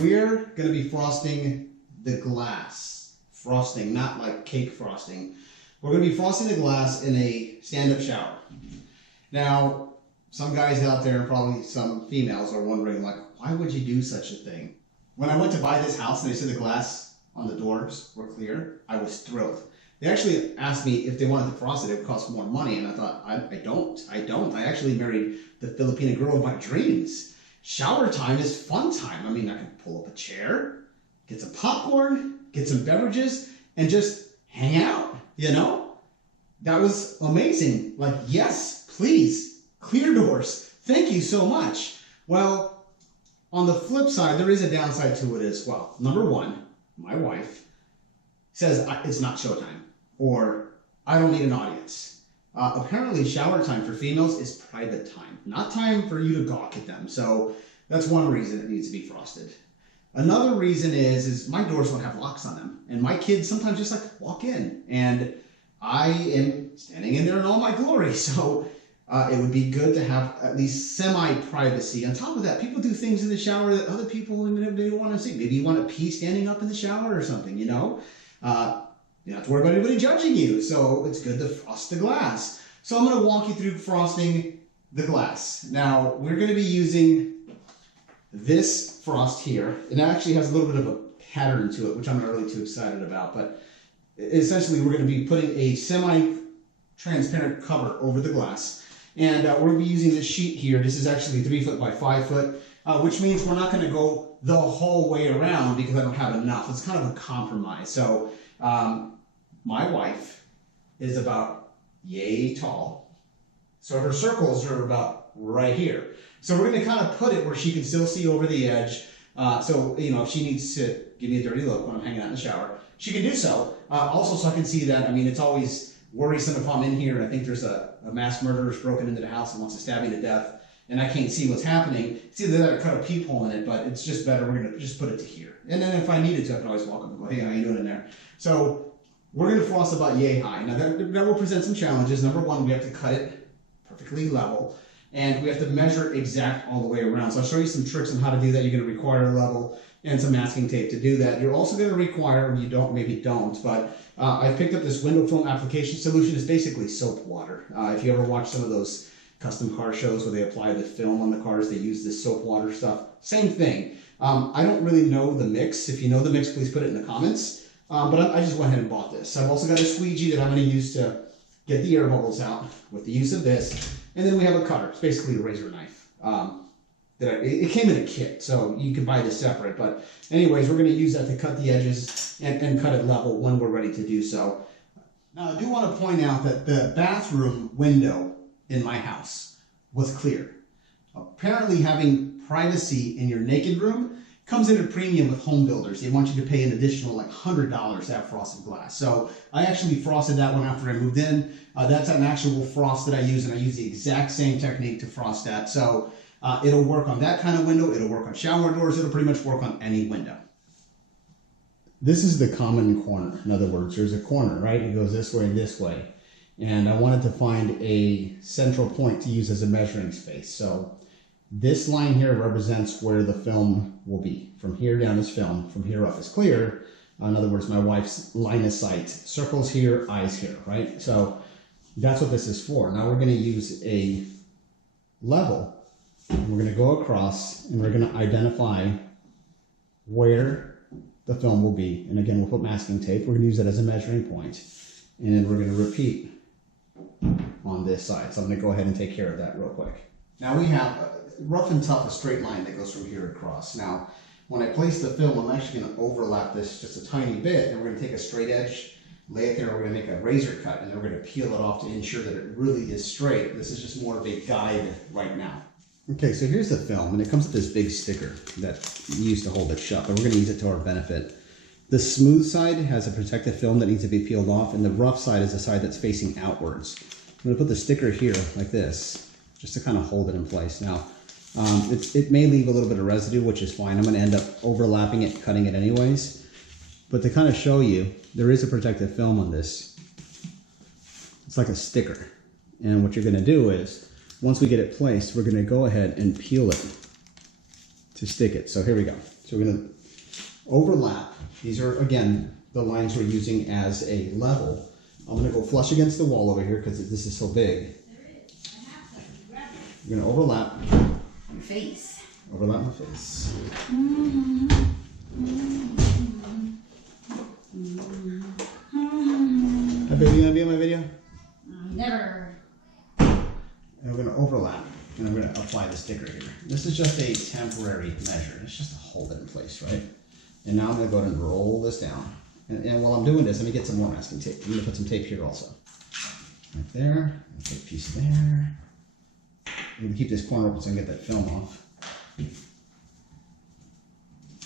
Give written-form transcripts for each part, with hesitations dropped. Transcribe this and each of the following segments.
we're going to be frosting the glass. Frosting, not like cake frosting. We're going to be frosting the glass in a stand-up shower. Now, some guys out there, probably some females, are wondering, like, why would you do such a thing? When I went to buy this house and they said the glass on the doors were clear, I was thrilled. They actually asked me if they wanted to frost it, it would cost more money, and I thought, I don't. I actually married the Filipina girl of my dreams. Shower time is fun time. I mean, I can pull up a chair, get some popcorn, get some beverages, and just hang out, you know? That was amazing. Like, yes, please, clear doors. Thank you so much. Well, on the flip side, there is a downside to it as well. Number one, my wife says it's not showtime, or I don't need an audience. Apparently, shower time for females is private time, not time for you to gawk at them. So that's one reason it needs to be frosted. Another reason is my doors don't have locks on them, and my kids sometimes just like walk in, and I am standing in there in all my glory. So it would be good to have at least semi-privacy. On top of that, people do things in the shower that other people maybe want to see. Maybe you want to pee standing up in the shower or something, you know? You don't have to worry about anybody judging you, so it's good to frost the glass. So I'm going to walk you through frosting the glass. Now, we're going to be using this frost here. It actually has a little bit of a pattern to it, which I'm not really too excited about, but essentially we're going to be putting a semi-transparent cover over the glass. And we're going to be using this sheet here. This is actually 3 foot by 5 foot, which means we're not going to go the whole way around because I don't have enough. It's kind of a compromise. So my wife is about yay tall. So her circles are about right here. So we're going to kind of put it where she can still see over the edge. So, you know, if she needs to give me a dirty look when I'm hanging out in the shower, she can do so. Also, so I can see that. I mean, it's always worrisome if I'm in here and I think there's a mass murderer's broken into the house and wants to stab me to death, and I can't see what's happening. It's either that or cut a peephole in it, but it's just better. We're going to just put it to here. And then if I needed to, I can always walk up and go, hey, how you doing in there? So we're going to frost about yay high. Now that will present some challenges. Number one, we have to cut it perfectly level, and we have to measure exact all the way around. So I'll show you some tricks on how to do that. You're going to require a level and some masking tape to do that. You're also going to require, you don't, maybe don't, but I picked up this window film application solution. It's basically soap water. If you ever watch some of those custom car shows where they apply the film on the cars, they use this soap water stuff. Same thing. I don't really know the mix. If you know the mix, please put it in the comments. But I just went ahead and bought this. I've also got a squeegee that I'm going to use to get the air bubbles out with the use of this. And then we have a cutter. It's basically a razor knife. It came in a kit, so you can buy this separate. But anyways, we're going to use that to cut the edges and cut it level when we're ready to do so. Now, I do want to point out that the bathroom window in my house was clear. Apparently, having privacy in your naked room comes at a premium with home builders. They want you to pay an additional like $100 to have frosted glass. So I actually frosted that one after I moved in. That's an actual frost that I use, and I use the exact same technique to frost that. So it'll work on that kind of window. It'll work on shower doors. It'll pretty much work on any window. This is the common corner. In other words, there's a corner, right? It goes this way and this way. And I wanted to find a central point to use as a measuring space. So this line here represents where the film will be. From here down is film, from here up is clear. In other words, my wife's line of sight. Circles here, eyes here, right? So that's what this is for. Now we're going to use a level. We're going to go across and we're going to identify where the film will be. And again, we'll put masking tape. We're going to use that as a measuring point. And then we're going to repeat on this side. So I'm going to go ahead and take care of that real quick. Now we have rough and tough, a straight line that goes from here across. Now, when I place the film, I'm actually going to overlap this just a tiny bit, and we're going to take a straight edge, lay it there, we're going to make a razor cut, and then we're going to peel it off to ensure that it really is straight. This is just more of a guide right now. Okay, so here's the film, and it comes with this big sticker that you use to hold it shut, but we're going to use it to our benefit. The smooth side has a protective film that needs to be peeled off, and the rough side is the side that's facing outwards. I'm going to put the sticker here like this, just to kind of hold it in place. Now, it may leave a little bit of residue, which is fine. I'm going to end up overlapping it, cutting it anyways. But to kind of show you, there is a protective film on this. It's like a sticker. And what you're going to do is, once we get it placed, we're going to go ahead and peel it to stick it. So here we go. So we're gonna overlap. These are, again, the lines we're using as a level. I'm gonna go flush against the wall over here because this is so big. We're gonna overlap. Your face. Overlap my face. Hey baby, you wanna be in my video? Never. And we're gonna overlap. And I'm gonna apply the sticker here. This is just a temporary measure. It's just to hold it in place, right? And now I'm gonna go ahead and roll this down. And while I'm doing this, let me get some more masking tape. I'm gonna put some tape here also. Right there, take a piece there. I'm gonna keep this corner open so I can get that film off.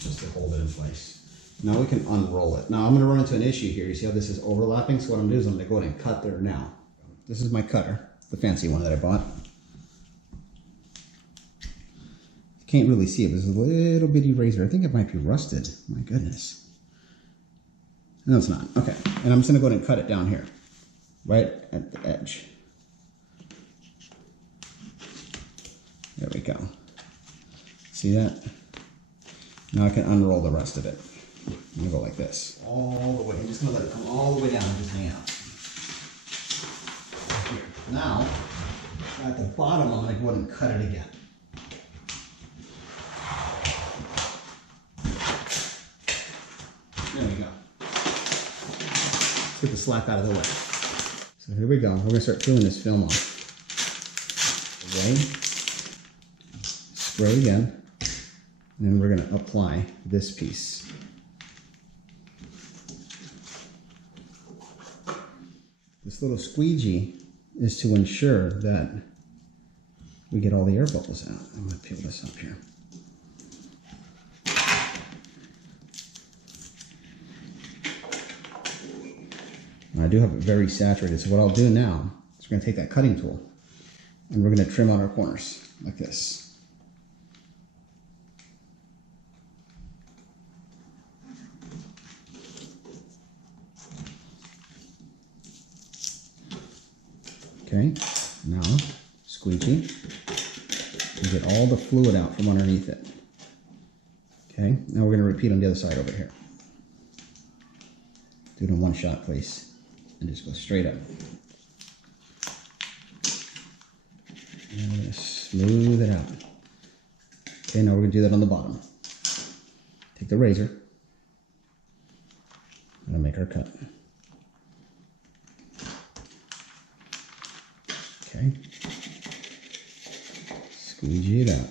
Just to hold it in place. Now we can unroll it. Now I'm gonna run into an issue here. You see how this is overlapping? So what I'm doing is I'm gonna go ahead and cut there now. This is my cutter, the fancy one that I bought. Can't really see it. There's a little bitty razor. I think it might be rusted. My goodness. No, it's not. Okay. And I'm just going to go ahead and cut it down here. Right at the edge. There we go. See that? Now I can unroll the rest of it. I'm going to go like this. All the way. I'm just going to let it come all the way down and just hang out. Here. Now, at the bottom, I'm going to go ahead and cut it again. There we go. Let's get the slack out of the way. So here we go. We're going to start peeling this film off. Okay. Spray again. And then we're going to apply this piece. This little squeegee is to ensure that we get all the air bubbles out. I'm going to peel this up here. I do have it very saturated, so what I'll do now is we're going to take that cutting tool and we're going to trim out our corners like this. Okay, now squeegee and get all the fluid out from underneath it. Okay, now we're going to repeat on the other side over here. Do it in one shot, please. And just go straight up. And I'm going to smooth it out. Okay, now we're going to do that on the bottom. Take the razor. I'm going to make our cut. Okay. Squeegee it out.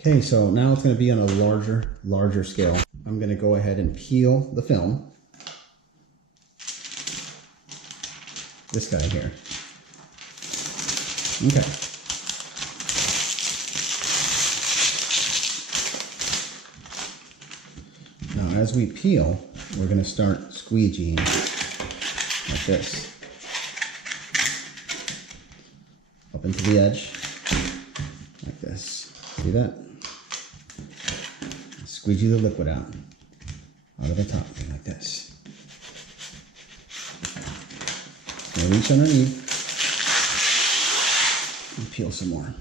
Okay, so now it's going to be on a larger scale. I'm going to go ahead and peel the film. This guy here. Okay. Now as we peel, we're going to start squeegeeing like this. Up into the edge, like this. See that? Squeegee the liquid out of the top, like this. Now reach underneath and peel some more.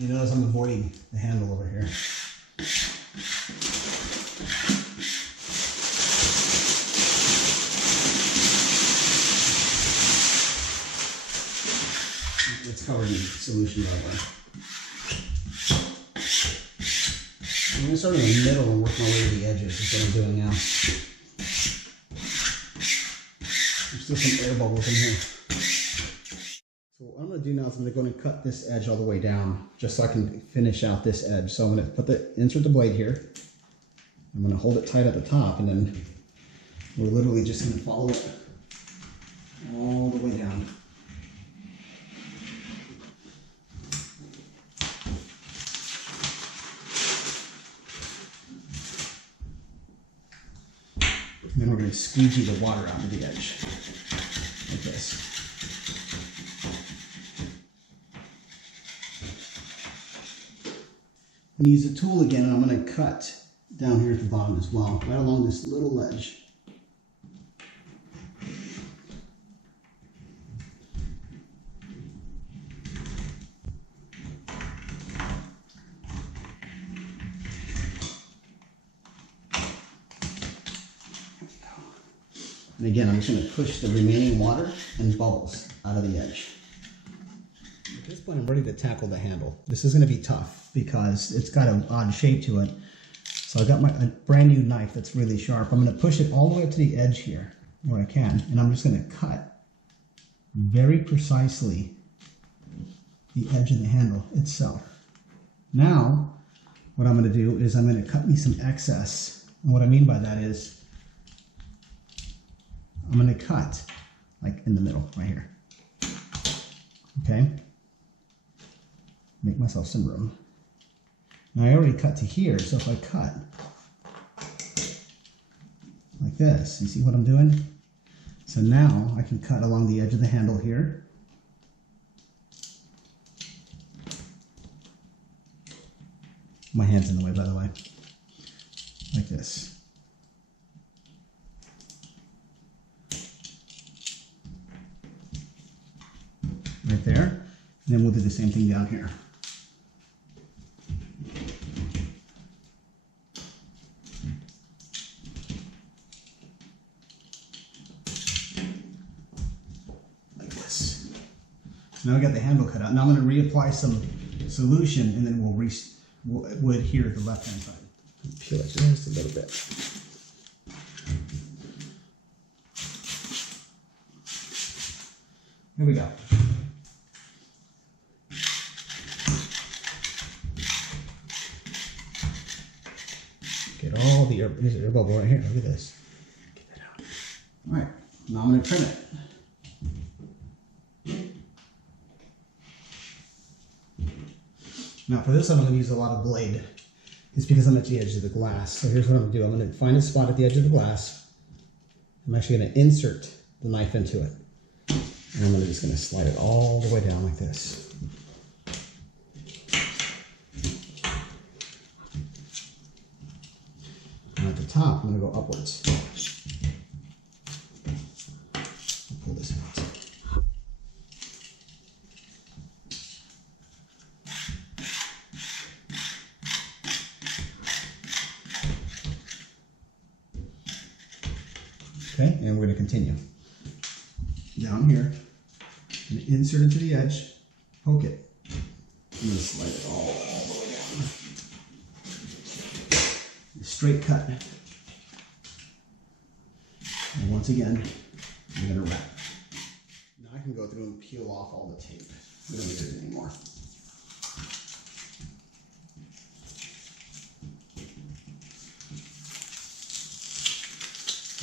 You notice I'm avoiding the handle over here. It's covered in solution, by the way. I'm going to start in the middle and work my way to the edges. That's what I'm doing now. There's still some air bubbles in here. So what I'm going to do now is I'm going to go and cut this edge all the way down, just so I can finish out this edge. So I'm going to insert the blade here. I'm going to hold it tight at the top, and then we're literally just going to follow it all the way down. And then we're going to squeegee the water out to the edge, like this. I'm going to use a tool again, and I'm going to cut down here at the bottom as well, right along this little ledge. And again, I'm just going to push the remaining water and bubbles out of the edge. At this point, I'm ready to tackle the handle. This is going to be tough because it's got an odd shape to it. So I got a brand new knife that's really sharp. I'm going to push it all the way up to the edge here where I can. And I'm just going to cut very precisely the edge of the handle itself. Now, what I'm going to do is I'm going to cut me some excess. And what I mean by that is I'm going to cut like in the middle right here. Okay? Make myself some room. Now I already cut to here, so if I cut like this, you see what I'm doing? So now I can cut along the edge of the handle here. My hand's in the way, by the way. Like this. Right there. And then we'll do the same thing down here. Like this. Now I got the handle cut out. Now I'm going to reapply some solution, and then we'll adhere the left-hand side. Peel it just a little bit. Here we go. Get all the air, there's an air bubble right here. Look at this. Get that out. All right, now I'm going to trim it. Now for this, I'm going to use a lot of blade. It's because I'm at the edge of the glass. So here's what I'm going to do. I'm going to find a spot at the edge of the glass. I'm actually going to insert the knife into it. And I'm just going to slide it all the way down like this. And at the top, I'm going to go upwards. I'll pull this out. Okay, and we're going to continue. Down here, I'm going to insert into the edge, poke it. I'm going to slide it all the way down. Straight cut. And once again, I'm going to wrap. Now I can go through and peel off all the tape. We don't need it anymore.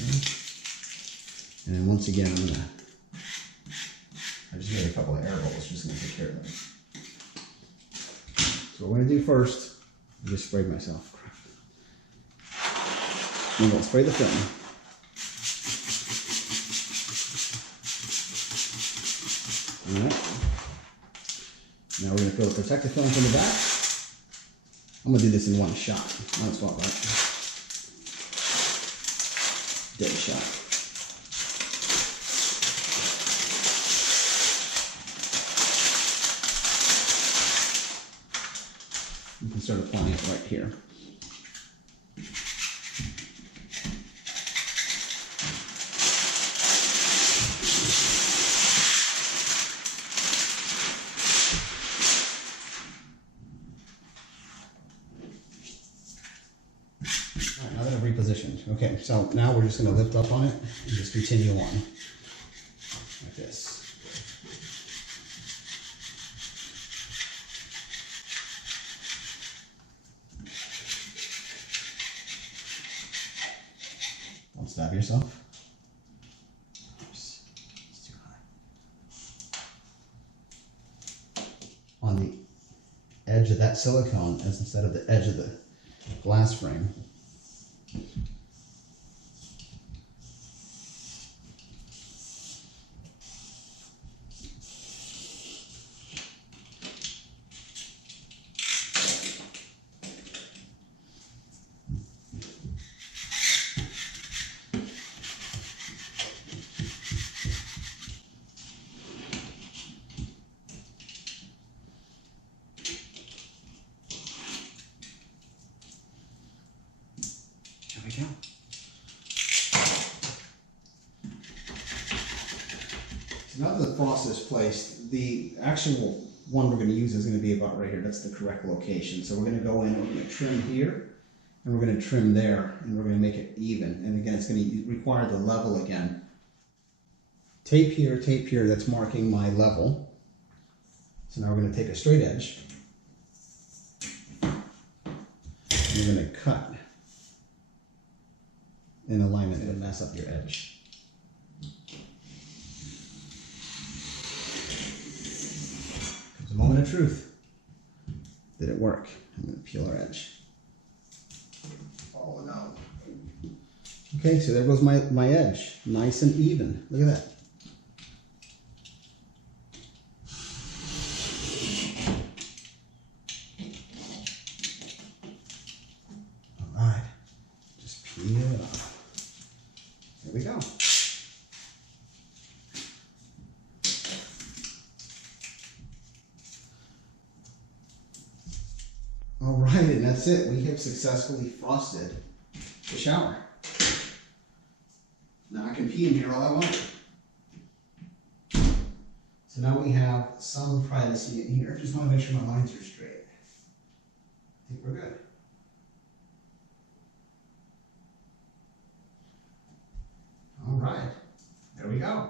Okay. And then once again, I'm going to I just made a couple of air bubbles, just going to take care of them. So what I'm going to do first, I just sprayed myself. I'm going to spray the film. Alright. Now we're going to throw the protective film from the back. I'm going to do this in one shot. Might as well, right? Dead shot. You can start applying it right here. Okay, so now we're just going to lift up on it and just continue on like this. Don't stab yourself. Oops, it's too high. On the edge of that silicone as instead of the edge of the glass frame. There we go. So now that the frost is placed, the actual one we're going to use is going to be about right here. That's the correct location. So we're going to go in and we're going to trim here, and we're going to trim there, and we're going to make it even. And again, it's going to require the level again. Tape here, that's marking my level. So now we're going to take a straight edge, and we're going to cut in alignment. It'll mess up your edge. Comes a moment of truth. Did it work? I'm going to peel our edge. Oh no. Okay, so there goes my edge. Nice and even. Look at that. Alright. Just peel it off. There we go. All right, and that's it. We have successfully frosted the shower. Now I can pee in here all I want. So now we have some privacy in here. Just want to make sure my lines are straight. I think we're good. All right, there we go.